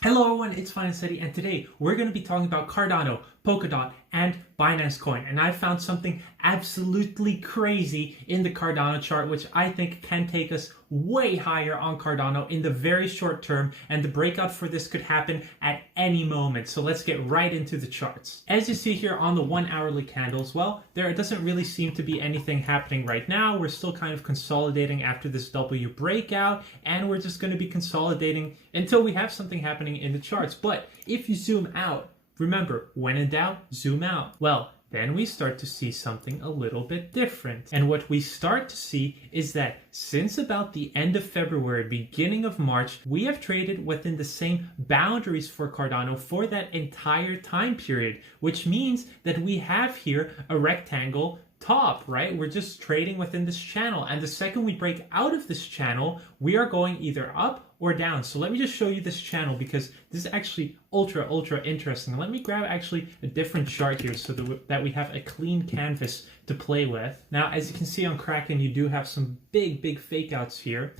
Hello everyone, it's Finance Eddie, and today we're going to be talking about Cardano, Polkadot, and Binance Coin. And I found something absolutely crazy in the Cardano chart, which I think can take us way higher on Cardano in the very short term, and the breakout for this could happen at any moment. So let's get right into the charts. As you see here on the 1 hourly candles, well, there doesn't really seem to be anything happening right now. We're still kind of consolidating after this W breakout, and we're just going to be consolidating until we have something happening in the charts. But if you zoom out, remember, when in doubt, zoom out. Well, then we start to see something a little bit different. And what we start to see is that since about the end of February, beginning of March, we have traded within the same boundaries for Cardano for that entire time period, which means that we have here a rectangle top, right? We're just trading within this channel. And the second we break out of this channel, we are going either up or down. So let me just show you this channel because this is actually ultra interesting. Let me grab actually a different chart here so that we have a clean canvas to play with. Now, as you can see on Kraken, you do have some big fake outs here.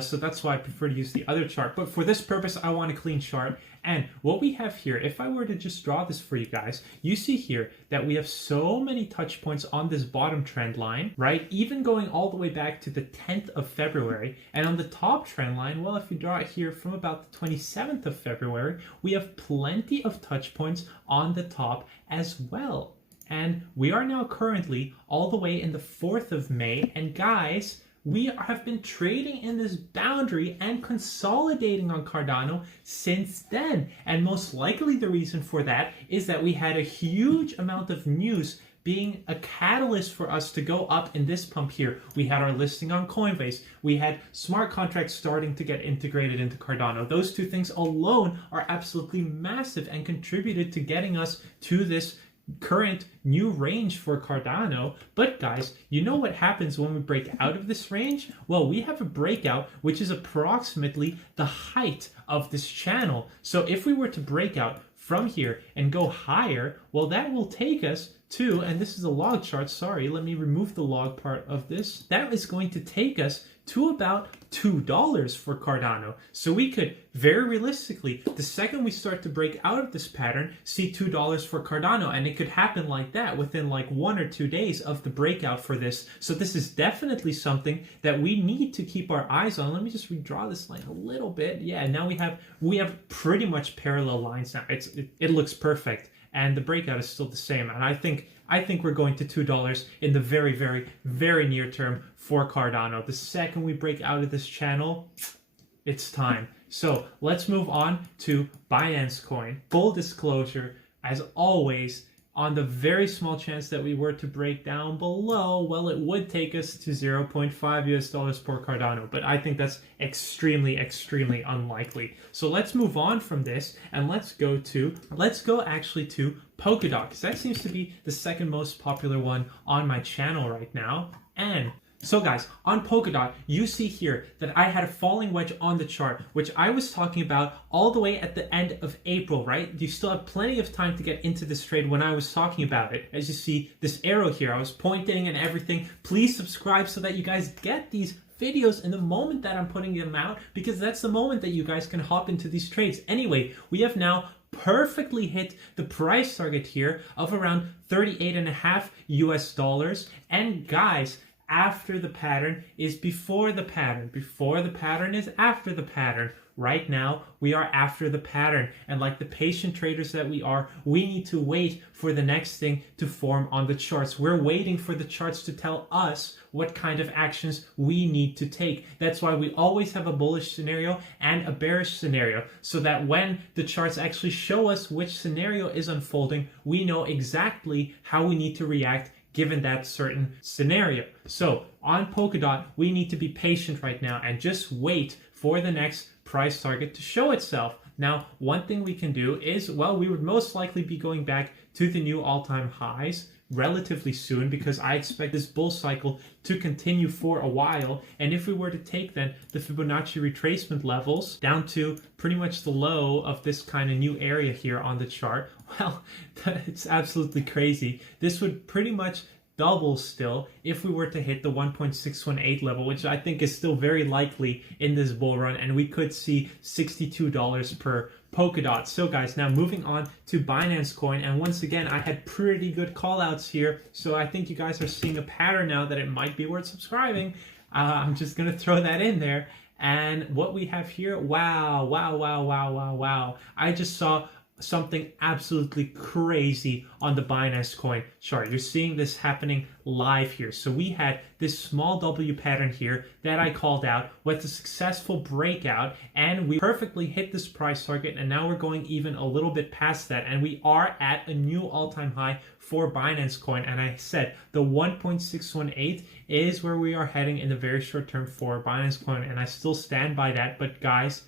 So that's why I prefer to use the other chart. But for this purpose, I want a clean chart. And what we have here, if I were to just draw this for you guys, you see here that we have so many touch points on this bottom trend line, right? Even going all the way back to the 10th of February. And on the top trend line, well, if you draw it here from about the 27th of February, we have plenty of touch points on the top as well. And we are now currently all the way in the 4th of May. And guys, we have been trading in this boundary and consolidating on Cardano since then. And most likely the reason for that is that we had a huge amount of news being a catalyst for us to go up in this pump here. We had our listing on Coinbase. We had smart contracts starting to get integrated into Cardano. Those two things alone are absolutely massive and contributed to getting us to this current new range for Cardano. But guys, you know what happens when we break out of this range? Well, we have a breakout which is approximately the height of this channel. So if we were to break out from here and go higher, well, that will take us to, and this is a log chart, sorry, let me remove the log part of this. That is going to take us to about $2 for Cardano. So we could very realistically, the second we start to break out of this pattern, see $2 for Cardano, and it could happen like that within like 1 or 2 days of the breakout for this. So this is definitely something that we need to keep our eyes on. Let me just redraw this line a little bit. Yeah, now we have pretty much parallel lines now. It looks perfect. And the breakout is still the same. And I think we're going to $2 in the very near term for Cardano. The second we break out of this channel, it's time. So let's move on to Binance Coin. Full disclosure, as always, on the very small chance that we were to break down below, well, it would take us to 0.5 US dollars per Cardano, but I think that's extremely unlikely. So let's move on from this and let's go actually to Polkadot, because that seems to be the second most popular one on my channel right now. And so guys, on Polkadot, you see here that I had a falling wedge on the chart, which I was talking about all the way at the end of April, right? You still have plenty of time to get into this trade when I was talking about it. As you see, this arrow here, I was pointing and everything. Please subscribe so that you guys get these videos in the moment that I'm putting them out, because that's the moment that you guys can hop into these trades. Anyway, we have now perfectly hit the price target here of around 38.5 US dollars. And guys, after the pattern is before the pattern. Before the pattern is after the pattern. Right now, we are after the pattern. And like the patient traders that we are, we need to wait for the next thing to form on the charts. We're waiting for the charts to tell us what kind of actions we need to take. That's why we always have a bullish scenario and a bearish scenario, so that when the charts actually show us which scenario is unfolding, we know exactly how we need to react given that certain scenario. So on Polkadot, we need to be patient right now and just wait for the next price target to show itself. Now, one thing we can do is, well, we would most likely be going back to the new all-time highs relatively soon, because I expect this bull cycle to continue for a while. And if we were to take then the Fibonacci retracement levels down to pretty much the low of this kind of new area here on the chart, well, it's absolutely crazy. This would pretty much double still if we were to hit the 1.618 level, which I think is still very likely in this bull run, and we could see $62 per Polkadot. So guys, now moving on to Binance Coin, and once again, I had pretty good callouts here, so I think you guys are seeing a pattern now that it might be worth subscribing. I'm just gonna throw that in there. And what we have here, wow, wow, wow, wow, wow, wow. I just saw something absolutely crazy on the Binance Coin chart. You're seeing this happening live here. So we had this small W pattern here that I called out with a successful breakout, and we perfectly hit this price target, and now we're going even a little bit past that, and we are at a new all-time high for Binance Coin. And I said the 1.618 is where we are heading in the very short term for Binance Coin, and I still stand by that. But guys,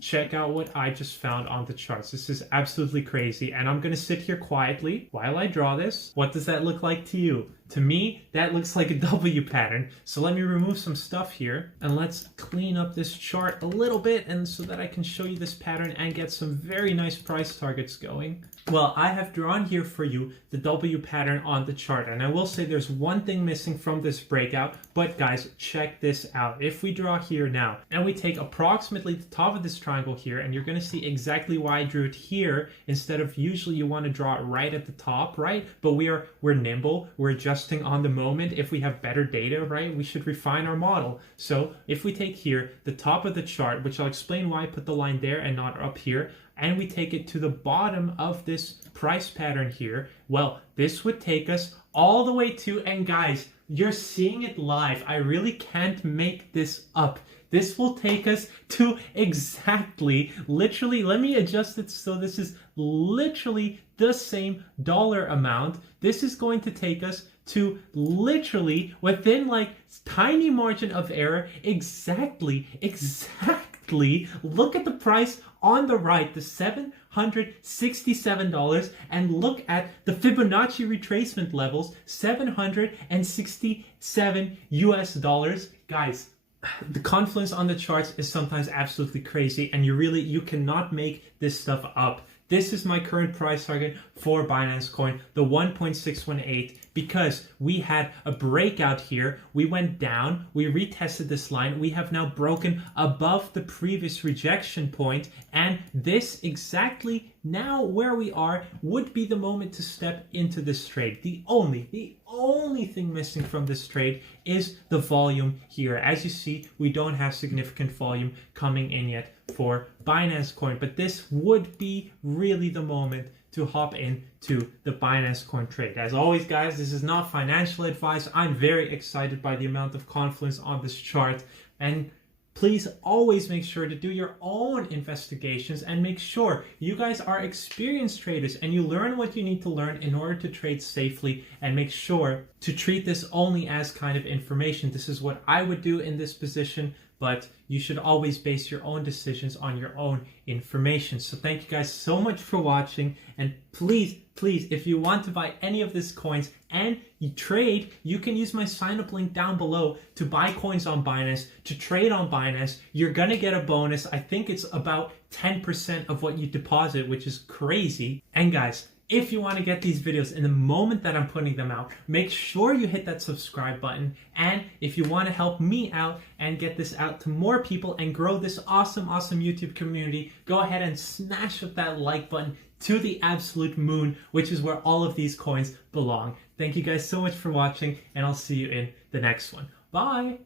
check out what I just found on the charts. This is absolutely crazy, and I'm gonna sit here quietly while I draw this. What does that look like to you? To me, that looks like a W pattern. So let me remove some stuff here, and let's clean up this chart a little bit, and so that I can show you this pattern and get some very nice price targets going. Well, I have drawn here for you the W pattern on the chart, and I will say there's one thing missing from this breakout, but guys, check this out. If we draw here now, and we take approximately the top of this triangle here, and you're gonna see exactly why I drew it here, instead of usually you wanna draw it right at the top, right? But we're nimble, we're adjusting on the moment. If we have better data, right, we should refine our model. So if we take here the top of the chart, which I'll explain why I put the line there and not up here, and we take it to the bottom of this price pattern here, well, this would take us all the way to, and guys, you're seeing it live. I really can't make this up. This will take us to exactly, literally, let me adjust it so this is literally the same dollar amount. This is going to take us to literally within like tiny margin of error, exactly, look at the price on the right, the $767, and look at the Fibonacci retracement levels, $767 US. Guys, the confluence on the charts is sometimes absolutely crazy, and you cannot make this stuff up. This is my current price target for Binance Coin, the 1.618, because we had a breakout here. We went down, we retested this line. We have now broken above the previous rejection point, and this exactly now where we are would be the moment to step into this trade. The only thing missing from this trade is the volume here. As you see, we don't have significant volume coming in yet for Binance Coin, but this would be really the moment to hop into the Binance Coin trade. As always, guys, this is not financial advice. I'm very excited by the amount of confluence on this chart, and please always make sure to do your own investigations and make sure you guys are experienced traders and you learn what you need to learn in order to trade safely, and make sure to treat this only as kind of information. This is what I would do in this position, but you should always base your own decisions on your own information. So thank you guys so much for watching, and please, if you want to buy any of these coins and you trade, you can use my sign up link down below to buy coins on Binance, to trade on Binance. You're gonna get a bonus. I think it's about 10% of what you deposit, which is crazy. And guys, if you want to get these videos in the moment that I'm putting them out, make sure you hit that subscribe button. And if you want to help me out and get this out to more people and grow this awesome YouTube community, go ahead and smash up that like button to the absolute moon, which is where all of these coins belong. Thank you guys so much for watching, and I'll see you in the next one. Bye!